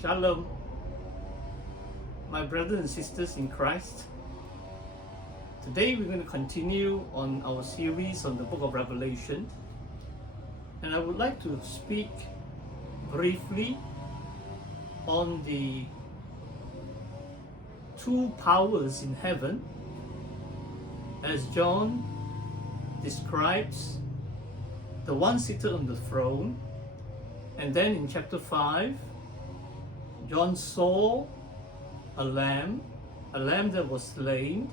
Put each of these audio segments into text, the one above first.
Shalom, my brothers and sisters in Christ. Today we're going to continue on our series on the book of Revelation, and I would like to speak briefly on the two powers in heaven as John describes the one seated on the throne. And then in chapter 5, John saw a lamb that was slain,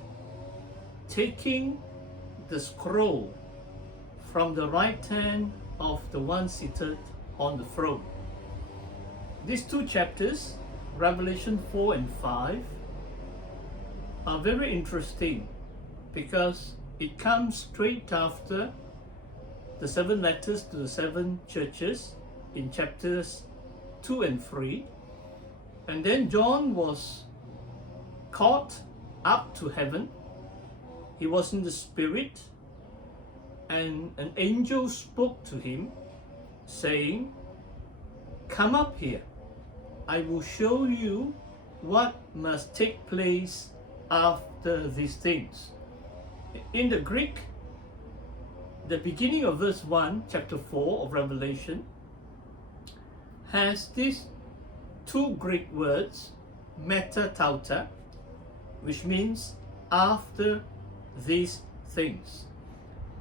taking the scroll from the right hand of the one seated on the throne. These two chapters, Revelation 4 and 5, are very interesting because it comes straight after the 7 letters to the 7 churches in chapters 2 and 3. And then John was caught up to heaven. He was in the spirit, and an angel spoke to him saying, "Come up here. I will show you what must take place after these things." In the Greek, the beginning of verse 1, chapter 4 of Revelation, has these two Greek words, meta tauta, which means after these things.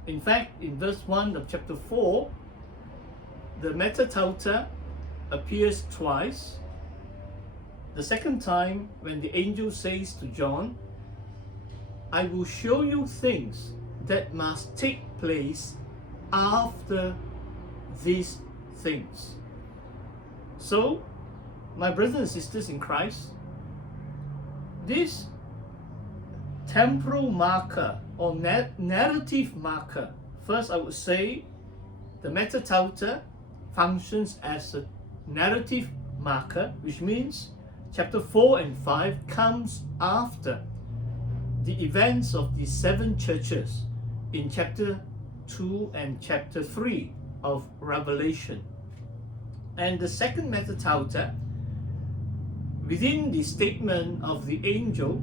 In fact, in verse 1 of chapter 4, the meta tauta appears twice. The second time, when the angel says to John, "I will show you things that must take place after these things." So, my brothers and sisters in Christ, this temporal marker or narrative marker, first I would say the meta tauta functions as a narrative marker, which means chapter 4 and 5 comes after the events of the 7 churches in chapter 2 and chapter 3 of Revelation. And the second meta tauta, within the statement of the angel,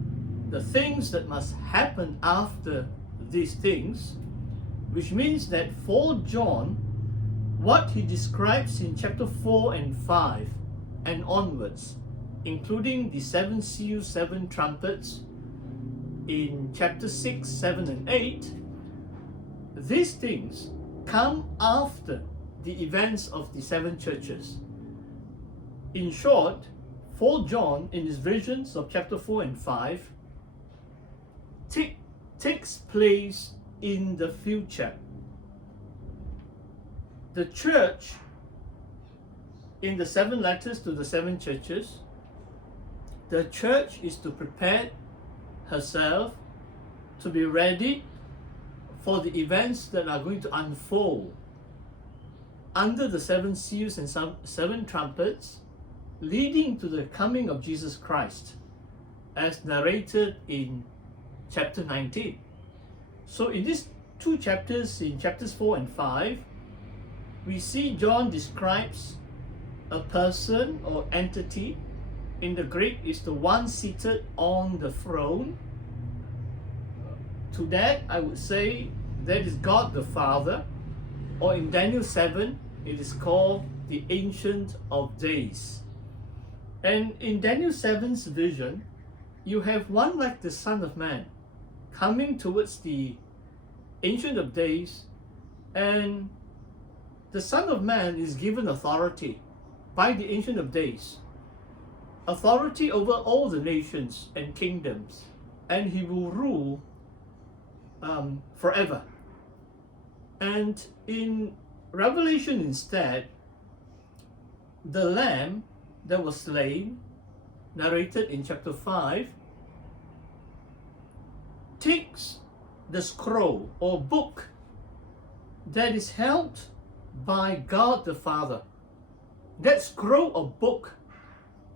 the things that must happen after these things, which means that for John, what he describes in chapter 4 and 5 and onwards, including the 7 seals, 7 trumpets, in chapter 6, 7 and 8, these things come after the events of the 7 churches. In short, for John, in his visions of chapter 4 and 5, takes place in the future. The church, in the 7 letters to the 7 churches, the church is to prepare herself to be ready for the events that are going to unfold under the 7 seals and 7 trumpets, leading to the coming of Jesus Christ, as narrated in chapter 19. So in these 2 chapters, in chapters 4 and 5, we see John describes a person or entity. In the Greek is the one seated on the throne. To that, I would say that is God the Father, or in Daniel 7, it is called the Ancient of Days. And in Daniel 7's vision, you have one like the Son of Man coming towards the Ancient of Days, and the Son of Man is given authority by the Ancient of Days, authority over all the nations and kingdoms, and he will rule forever. And in Revelation instead, the lamb that was slain, narrated in chapter 5, takes the scroll or book that is held by God the Father. That scroll or book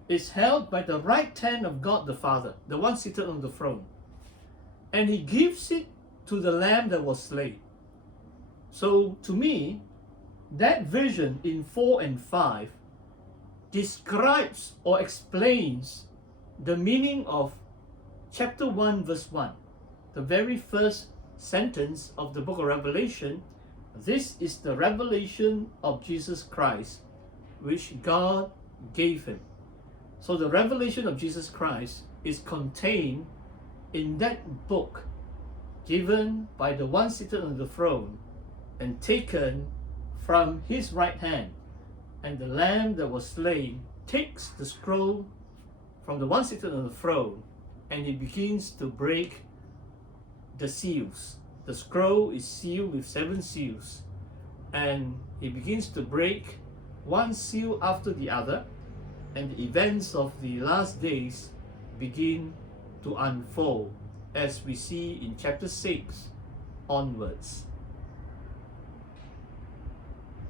is held by the right hand of God the Father, the one seated on the throne. And he gives it to the lamb that was slain. So to me, that vision in 4 and 5 describes or explains the meaning of chapter 1 verse 1, the very first sentence of the book of Revelation. This is the revelation of Jesus Christ, which God gave him. So the revelation of Jesus Christ is contained in that book, given by the one seated on the throne and taken from his right hand. And the Lamb that was slain takes the scroll from the one seated on the throne, and he begins to break the seals. The scroll is sealed with 7 seals, and he begins to break one seal after the other, and the events of the last days begin to unfold, as we see in chapter 6 onwards.